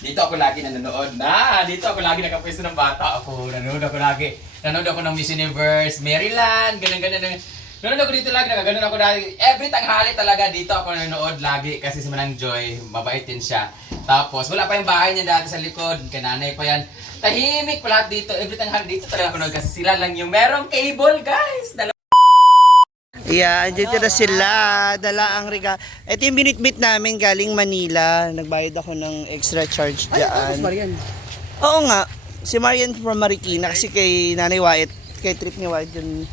Dito ako lagi nanonood na. Dito ako lagi nakapwesto ng bata ako. Nanonood ako lagi. Nanonood ako ng Miss Universe, Maryland, ganun. Nanonood ako dito lagi, nakaganon ako lagi. Every tanghali talaga dito ako nanonood lagi kasi si Manang Joy, mabait din siya. Tapos wala pa yung bahay niya dati sa likod, kananay pa yan. Tahimik pa lahat dito, every tanghali dito talaga ako nanonood kasi sila lang yung merong cable guys. Yeah, andito na sila. Dala ang regalo. Ito yung binitbit namin galing Manila. Nagbayad ako ng extra charge dyan. Marian. Oo nga. Si Marian from Marikina kasi kay Nanay Wyatt, kay trip ni Wyatt yun.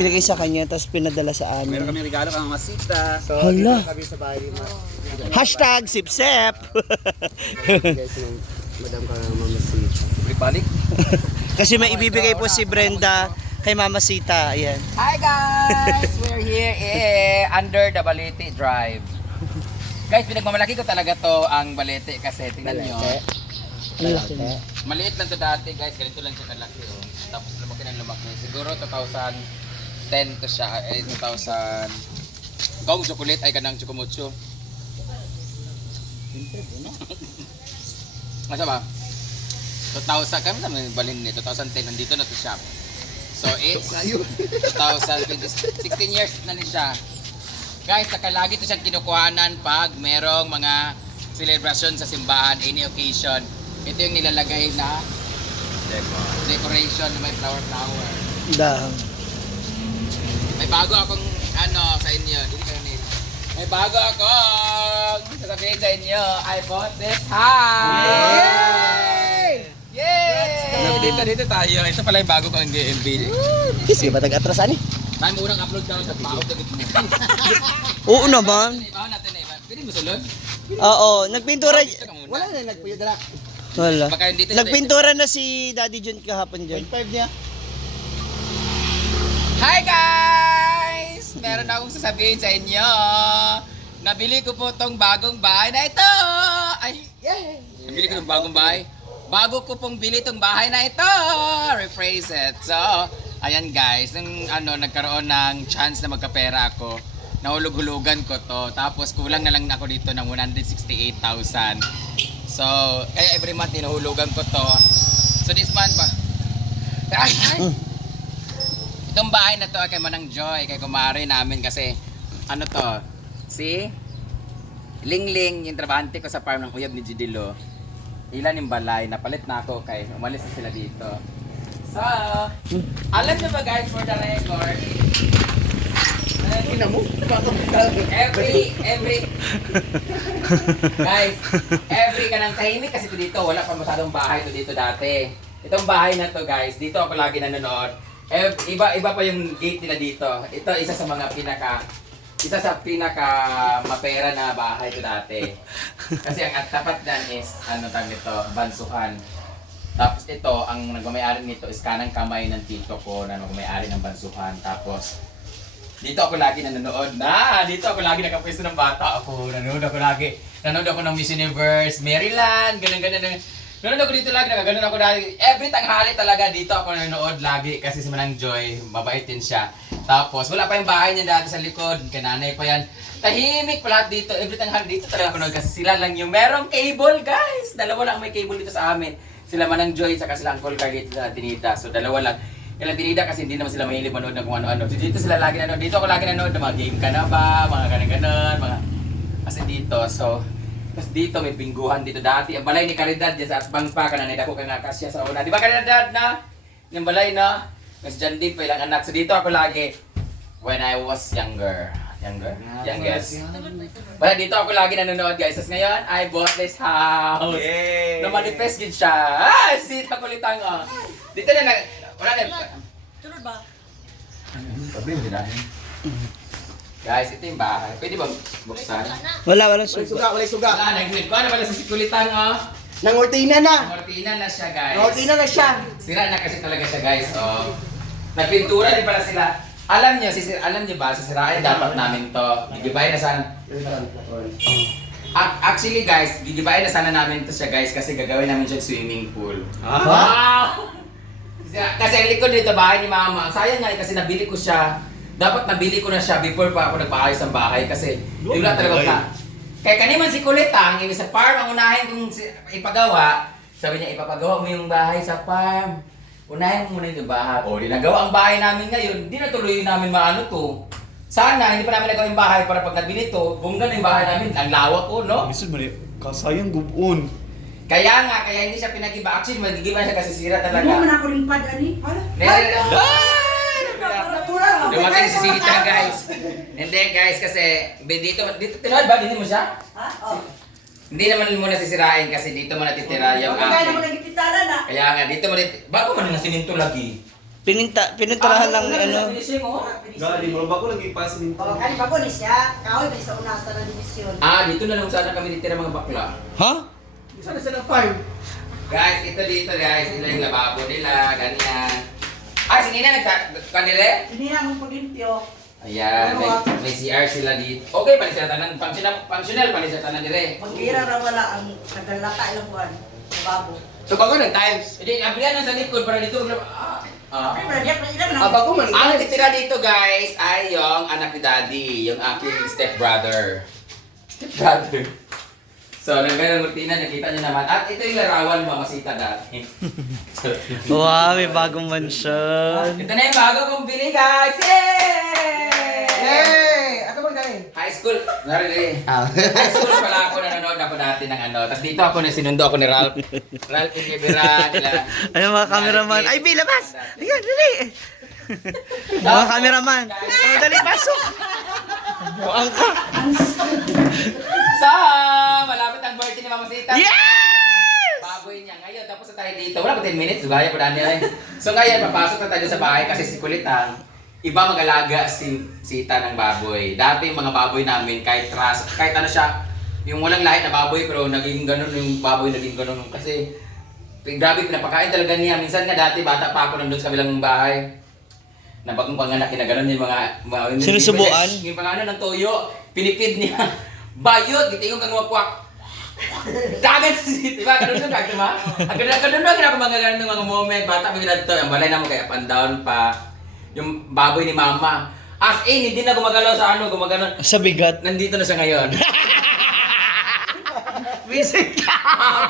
Binigay sa kanya, tapos pinadala sa amin. Meron kami regalo kang masita. So, Hala. dito kami sa bahay ni Hashtag sipsep. guys, madam ka mamasita. Balik. Kasi may ibibigay po si Brenda kay Mama Sita. Ayan. Hi guys! We're here under the Balete Drive. Guys, pinagmamalaki ko talaga to ang Balete kasi tingnan nyo. Ang laki. Maliit lang to dati guys, ganito lang siya kalaki oh. Tapos lumaki ng lumaki. Siguro 2010 to siya, 2000. Kung chocolate ay kanang chocomucho. Masa ba? 2000, kami naman balin ni 2010, nandito na to siya. So it's 2020, 16 years na rin siya. Guys, nakalagi to siyang kinukuhanan pag merong mga celebration sa simbahan, any occasion. Ito yung nilalagay na decoration na may flower. Dahang. May bago akong ano sa inyo. Dito ka na. May bago akong sasabihin sa inyo. I bought this house! Yay! Dito tayo. Ito pala yung bago kong GMB. Kasi ba tag-atrasan eh? Tayo mo unang upload daw sa bago na mo. Oo naman. Bago natin eh. Pwede mo sulod? Oo, nagpintura. Wala na nagpuyo dala. Wala. Baka dito Nagpintura na si Daddy John kahapon dyan. 5 niya. Hi guys! Meron akong sasabihin sa inyo. Nabili ko po tong bagong bahay na ito. Ay, yay! Nabili ko tong bagong bahay. Bago ko pong bili tong bahay na ito. Rephrase it. So, ayan guys, nung nagkaroon ng chance na magkapera ako, nahulog-hulugan ko to. Tapos kulang na lang ako dito ng 168,000. So, kaya every month hinahulugan ko to. So this month ba? Ay! Itong bahay na to ay kay Manang Joy, kay kumare namin kasi ano to, si Lingling, yung trabahante ko sa farm ng uyab ni Gidilo. Ilan yung balay, napalit na ako kay umalis na sila dito. So, alam nyo ba guys, for the record, every kanang tahimik kasi dito, wala pa masyadong bahay to dito dati. Itong bahay na to guys, dito ako lagi nanonood. Iba pa yung gate nila dito. Ito isa sa pinaka mapera na bahay ko dati. Kasi ang tapat dan is tawag nito, Bansuhan. Tapos ito, ang nagmamayari nito is kanang kamay ng tito ko na nagmamayari ng Bansuhan. Tapos dito ako lagi nanonood na. Dito ako lagi nakapwesto ng bata ako. Nanonood ako lagi. Nanonood ako ng Miss Universe, Maryland, ganun. Nanonood ako dito lagi, nakaganon ako lagi. Every tanghali talaga dito ako nanonood lagi kasi si Manang Joy, mabait din siya. Tapos wala pa yung bahay niya dati sa likod, kananay pa yan. Tahimik pa lahat dito, every tanghali dito talaga ako nanonood kasi sila lang yung merong cable guys. Dalawa lang may cable dito sa amin. Sila Manang Joy, saka sila Uncle Carl dito sa Tinita. So dalawa lang. Kailan tinida kasi hindi naman sila mahilig manood ng kung ano-ano. So dito sila lagi nanonood. Dito ako lagi nanonood ng mga game ka na ba, mga ganon-ganon, mga kasi dito. So, tapos dito may bingguhan dito dati. Ang balay ni Caridad dyan sa Atbang pa, kananay ako kang nakasya sa una. Di ba Caridad na? Yung balay na? Mas dyan din pa ilang anak. So dito ako lagi when I was youngest. Wala dito ako lagi nanonood guys. Tapos ngayon, I bought this house. Yay! Na-manifest din siya. Ah, sita kulitan oh. Dito na wala na. Tulad ba? Problem din natin. Guys, ito yung bahay. Pwede ba buksan? Wala Walay suga. suga. Wala, nag-grade ko. Ano pala sa kulitan oh. Nangortina na. Mortina na siya guys. Nangortina na siya. Sira na kasi talaga siya guys. Oh. Nagpintura din pala sila. Alam niyo ba, sisirain dapat namin to. Gigibayin na sana. Actually guys, gigibayin na sana namin to siya guys kasi gagawin namin siya swimming pool. Wow! Kasi ang likod dito bahay ni Mama. Sayang nga kasi nabili ko siya. Dapat nabili ko na siya before pa ako nagpaayos ng bahay kasi wala talaga ka. Kaya kaniman si Kulitang, ibig sa farm, ang unahin kong ipagawa, sabi niya, ipapagawa mo yung bahay sa farm. Unahin mo muna yung bahay. O, di nagawa ang bahay namin ngayon, di natuloy namin maano to. Sana, hindi pa namin nagawa yung bahay para pag nabili to, kung gano'n yung bahay namin, ang lawak ko, no? Bisul mali, kasayang gubon. Kaya nga, kaya hindi siya pinagiba. Actually, magigiba siya kasi sira Ano man talaga. ako limpad, ani? Hala. Dumating si Sita, guys. Hindi, guys, kasi dito, tinood ba? Hindi mo siya? Ha? Oh. Hindi naman mo nasisirain kasi dito mo natitira yung Kaya naman akin. nagipitalan na. Kaya nga, dito mo bago man na siminto lagi. Pininturahan lang ni ano. Finishing, oh. Gali, mo ba ko lagi pasin nito? Oh, kani bago ni siya. Kahoy ba sa una sa division. Dito na lang sana kami ditira mga bakla. Ha? Sana sa farm. Guys, ito dito guys. Ito yung lababo nila, ganyan. Si Nina kanire? Hindi na mong paglimpyo. Ayan, may CR sila dito. Okay, panis sila tanan. Functional, panis sila tanan dire. Magira ra wala ang nagalata ilang buwan. Sa babo. So bago ng times. Hindi, abrihan na sa likod para dito. Ay, pero diyak na ilan na. Bago man. Ang titira dito guys ay yung anak ni Daddy, yung aking stepbrother. Stepbrother. So, nagganang rutina, nakita niyo naman. At ito yung larawan mo, masita dati. Wow, may bagong mansion. Ito na yung bago kong bili guys! Yay! Yay! Ako man kain. High school, high school pala ako nanonood ako dati ng ano. Tapos dito ako sinundo ako ni Ralph. Ralph Ingebera, nila. Ano mga cameraman? Ay, bilabas! Ayan, dali! Mga cameraman. Oh, dali, pasok! Buang ka! So, malapit ang birthday ni Mama Sita. Yes! Baboy niya ngayon. Tapos na tayo dito. Wala pa 10 minutes. Gaya pa daan niya. So ngayon, papasok na tayo sa bahay kasi si Kulitang, iba mag-alaga si Sita ng baboy. Dati yung mga baboy namin, kahit ano siya, yung walang lahi na baboy, pero naging ganun yung baboy, naging ganun. Kasi, grabe, pinapakain talaga niya. Minsan nga dati, bata pa ako nandun sa kabilang bahay. Na bagong panganak, kinaganon yung mga Sinusubuan? Yung pangano ng toyo, pinipid niya. Bayot, gitingong kang wakwak. Dagat si diba? Ganun doon, diba? Ganun doon, ako mga ganun ng mga moment. Bata mo ginadto, ang balay na mo kaya up and down pa. Yung baboy ni Mama. As in, hindi na gumagalaw sa ano, gumagano. Sa bigat. Nandito na siya ngayon. Visit ka!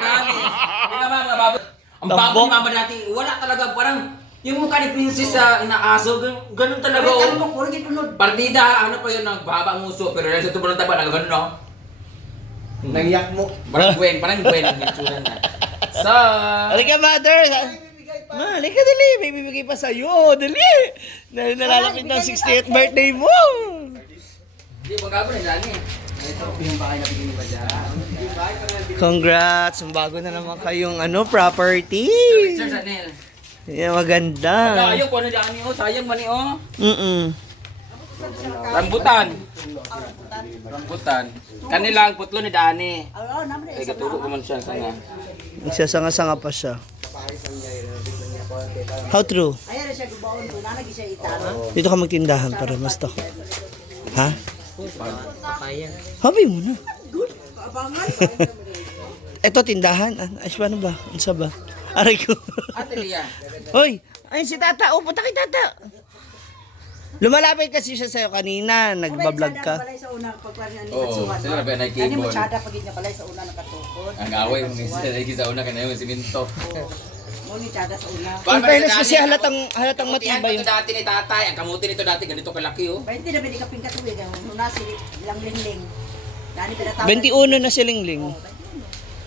Promise. Yung mga baboy. Ang baboy ni Mama dati, wala talaga, parang yung mukha ni Princess sa inaaso, ganun talaga. Ano mo, puro gitunod. Partida, ano pa yun, nagbaba ang uso, pero dahil sa tubulang taba, nagagano, no? Nangyak mo. Parang Gwen ang itsura na. So, Halika, mother! Ma, halika, dali! May bibigay pa sa'yo! Dali! Nalalapit ng 60th birthday mo! hindi mo gabo na dyan eh. Ito yung bahay na bigyan ni Badya. Congrats! Ang bago na naman kayong property! Richard Sanel. Yan, maganda. Ayaw ko na dyan eh, oh. Sayang man eh, oh. Rambutan. Kanilang putlo ni Dani. Oo, naman Ay, katuro ko man siya sa nga. Nagsasanga-sanga pa siya. How true? Ayan na siya gubaon ko, nanagi siya itano. Dito ka magtindahan para mas tako. Ha? Habi mo na. Abangan. Ito tindahan. Ay, paano ba? Ano sa ba? Aray ko. Ate Lia. Hoy! Ayun si Tata. Oh, punta kay Tata. Lumalapit kasi siya sa'yo kanina. Nagbablog ka. Balay sa una pagparihan ni Oo, Matsuhan. sila ba na Kani mo cable? tsada pag niya balay sa una nakatukod. Ang away mo minsan lagi sa una kanina yung siminto. Mo ni tsada sa una. In fairness kasi halatang matibay Ito yung... dati ni tatay, ang kamuti nito dati ganito kalaki oh. 20 na bili ka pingkat tuwig. Una si lang lingling. Dani pinatawag. 21 na si Lingling.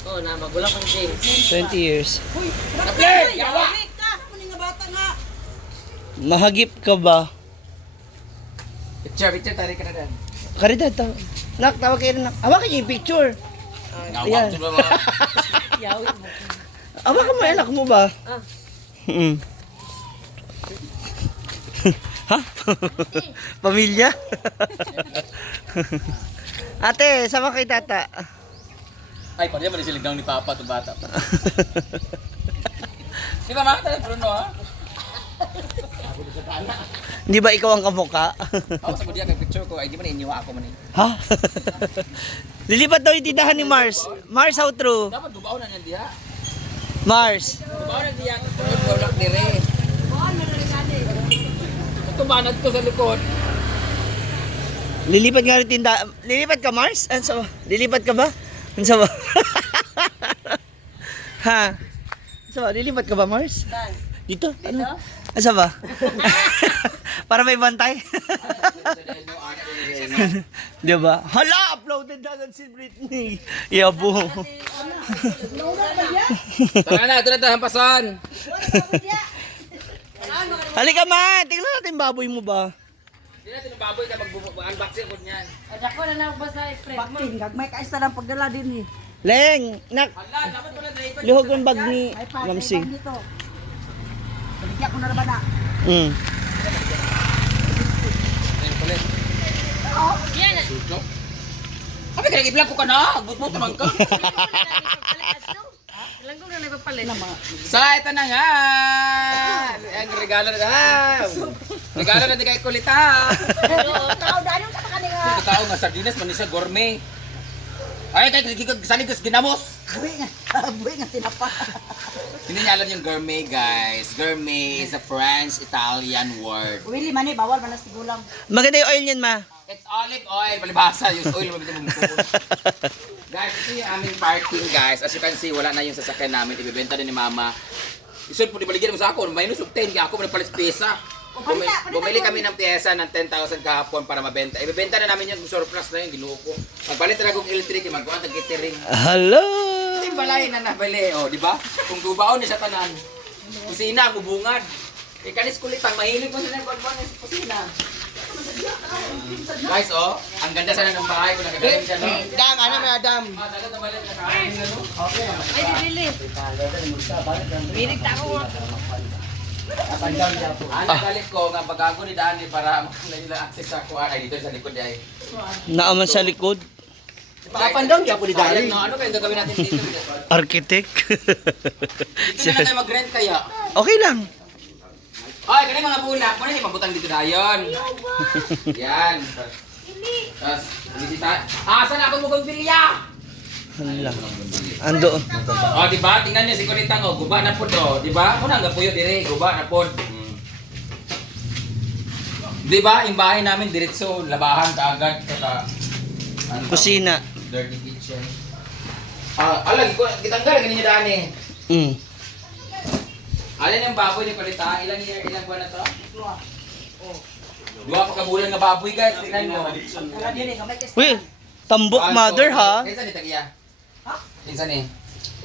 Oh, na magulang kang James. 20 years. Uy, Kapler, yawa! ka. Kunin nga bata nga. Mahagip ka ba? Picture, tari ka na dan. Karidad, nak, tawag kayo na. Hawakan niyo yung picture. Ayan. Yawi mo. Hawakan mo, anak mo ba? Ha? Pamilya? Ate, sama kay Tata. Ay, pa rin siligang ni Papa to bata pa. Di ba mga tayo, Bruno ha? Hindi ba ikaw ang kamukha? Ako sa budiya kay picture ko, ay di man iniwa ako man eh. Ha? Lilipat daw yung tindahan ni Mars. Mars, how true? Dapat dubaw na niyan diha. Mars. Dubaw na diha, tulog ko lang dire. Ito banat ko sa likod. Lilipat nga rin tinda. Lilipat ka, Mars? Ano sa lilipat ka ba? Ano sa ba? Ha? Ano sa ba? Lilipat ka ba, Mars? Saan? Dito? Ano? Ano sa ba? Para may bantay? Di ba? Hala! Uploaded na agad si Britney. Yabo. Nauna ba niya? Tara na, ito na tayo hampasan. Halika man! Tingnan natin baboy mo ba? Hindi natin ang baboy ka mag-unboxing ko niyan. Ako na nagbasa i-spread mo. Bakting, gagmay ka isa ng pagdala din eh. Leng! Nak! Hala, dapat pala na Lihog yung bag ni Ay pa, Ramsey. ibang dito. Baligyan ko na naman na. Mm. Ayun pala. Kami kaya i-vlog ko ka na. Gut-gut naman ka. So, ito na nga. Ang regalo na regalo na di kay kulita. Tao dahil yung kata kanina. Ito tao nga sardinas, manisa gourmet. Ay, kay sanig kas ginamos. Buhay nga tinapa. Hindi niya alam yung gourmet, guys. Gourmet is a French-Italian word. Willy man eh, bawal man na sigulang. Maganda yung oil niyan, ma. It's olive oil. Palibasa, yung oil mabito mong Guys, ito yung aming parking, guys. As you can see, wala na yung sasakyan namin. Ibibenta na ni Mama. Isun po, dibaligyan mo sa ako. Minus of 10. Kaya ako pinapalis pesa. Bumili kami ng pyesa ng 10,000 kahapon para mabenta. Ibibenta na namin yung surplus na yun. Ginuho ko. Magbalit na kong electric. Magkuhan ng catering. Hello! Ito yung balay na nabili. O, di ba? Kung gubaon niya sa tanan. Kusina, gubungad. Ikanis kulitang. Mahilig mo sa nagpagbuhan sa kusina. Guys, oh, ang ganda sana ng bahay ko, nagagaling siya, no? Dam, ano na, dam? Talaga nabalit na kain, ano? Ay, Lili. Wilig ta ako. Nagalit ko nga pag-ako ni Dani para nila access sa kuha. Ay, dito sa likod ay. Naaman sa likod. Papandong niya po ni Sayang, Dali. no? Ano kaya gagawin natin dito? Architect. Dito na tayo mag-rent kaya. Okay lang. Ay, kanina mga bulak. Muna yung mabutang dito na yun. Yan. Tapos, bisita. Saan ako mukhang bilya? Hala. Ando. Oh, di ba? Tingnan niyo si Kulitang, oh, guba na po do, di ba? Muna nga puyo dire, guba na po. Di ba? Yung bahay namin diretso labahan kaagad saka ano, Kusina. dirty kitchen. Alagi ko gitanggal ganyan dani. Mm. Alin yung baboy ni Kulita? Ilang buwan na to? Dua pa kabulan nga baboy, guys. Tingnan mo. Wala din eh, kamay kasi. Uy, tambok mother ha. Kinsa ni Tagiya? Ha? Kinsa ni?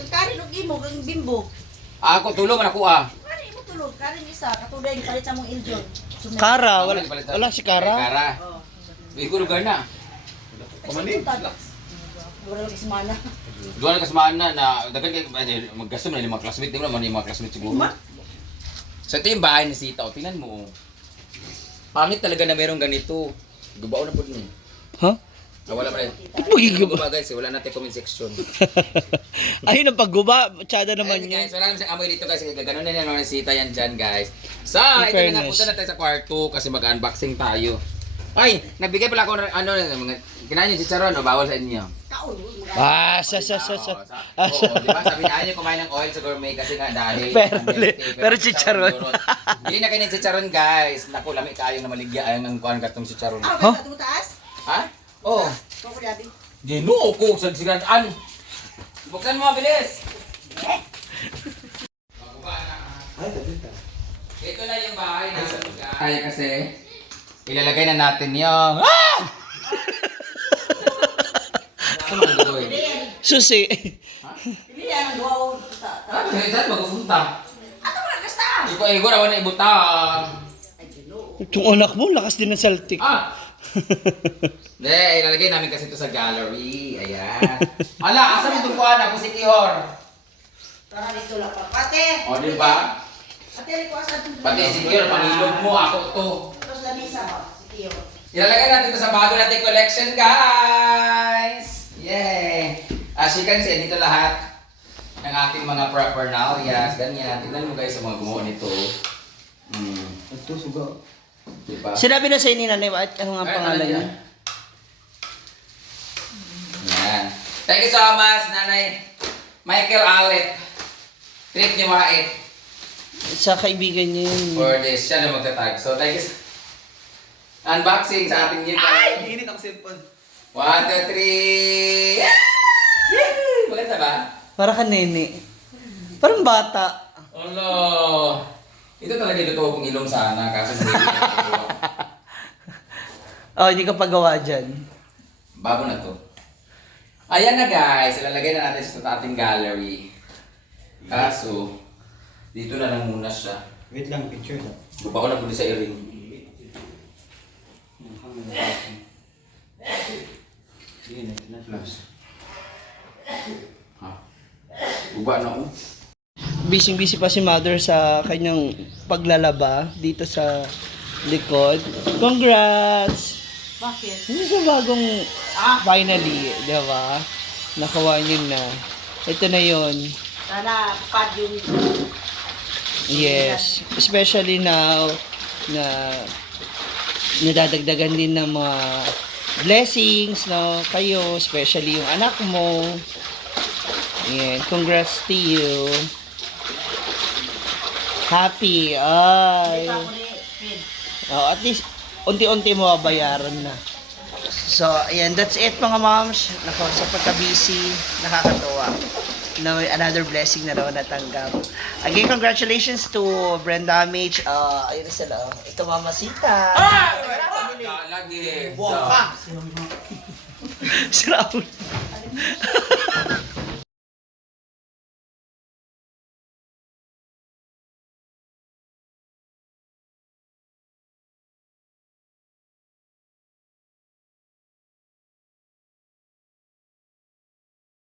Karin og imo kang bimbo. Ako tulo man ako ah. Karin mo tulog, karin isa katulad yung palit sa mong iljon. Kara, wala si Kara. Kara. Oh. Iko lugar na. Kumanin. Wala lang ismana. Dua na kasmaan na dagan kay maggasto na limang classmate, di mo naman yung mga classmate siguro. So ito yung bahay ni Sita, o tingnan mo. Pangit talaga na merong ganito. Gubao na po din. Ha? Wala pa rin. Pagiguba. Guys, wala natin comment section. Ayun ang pagguba, tsada naman Ayun, yun. guys, wala naman siyang amoy dito guys. Gano'n na yan mga Sita yan dyan guys. So, In ito na nga, fairness. punta na tayo sa kwarto kasi mag-unboxing tayo. Ay, nagbigay pala ako ng ano, mga kinain yung chicharon, o bawal sa inyo. Kaon. Oo, di ba? Sabi na niyo kumain ng oil sa gourmet kasi nga dahil Pero chicharon. Hindi na kayo ng chicharon guys. Naku, lami kayo na maligya ay ng kuhan katong chicharon. Ah, Huh? kaya tumutaas? Ha? Oo. Kung kuyabi. Ginoo ko sa sigaran. Buksan mo, bilis. Ito na yung bahay natin guys. Kaya kasi ilalagay na natin yung Ano man gagawin? Susi. Pili yan ang duwaw. Saan magpupunta? Ato mo nagkasta. Iko rawan na ibutang. Ay, ginoo. Itong anak mo, lakas din ng saltik. Hindi, ilalagay namin kasi ito sa gallery. Ayan. Ala, asan yung tungkuhan ako si Kihor? Tara dito lang pa. Pate. O, di ba? Pate, requestan ito. Pati si Kihor, pangilog mo, ako to. Tapos lamisa mo. Si Kiyo. Ilalagay natin ito sa bago nating collection, guys! Yay! As you can see, dito lahat ng ating mga paraphernalia. Ganyan. Tignan mo guys sa mga gumawa nito. Ito, suga. Diba? Sinabi na sa inyo nanay, at ano nga pangalan niya? Yan. Thank you so much, Nanay Michael Alet. Trip ni Wait. Sa kaibigan niya yun. For this. Siya na magtatag. So, thank you. Unboxing sa ating gift. Ay! Init ang cellphone. 1, 2, 3. Maganda ba? Para ka nene. Parang bata. Olo. Ito talaga yung totoo kong ilong sana kaso hindi ko nagawa. Oh, hindi ka pagawa dyan. Bago na to. Ayan na guys, ilalagay na natin siya sa ating gallery. Kaso, dito na lang muna siya. Wait lang, picture lang. Lupa ko na muna sa earring. Sige na, flash. Ha? Uba na oh. Busy-busy pa si mother sa kanyang paglalaba dito sa likod. Congrats! Bakit? Hindi sa bagong finally, di ba? Nakawa niyo na. Ito na yon. Sana pad yung Yes. Especially now na nadadagdagan din ng mga blessings, no? Kayo, especially yung anak mo. Yan. Congrats to you. Happy. Ay. ikaw ni Fred. Oh, at least, unti-unti mo babayaran na. So, ayan, that's it mga moms. Nako, sa pagka-busy, nakakatuwa na may another blessing na raw natanggap. Again, congratulations to Brenda Mage. Ayun na sila. Oh. Ito, Mama Sita. Lagi. Buwang ka! Si Raul.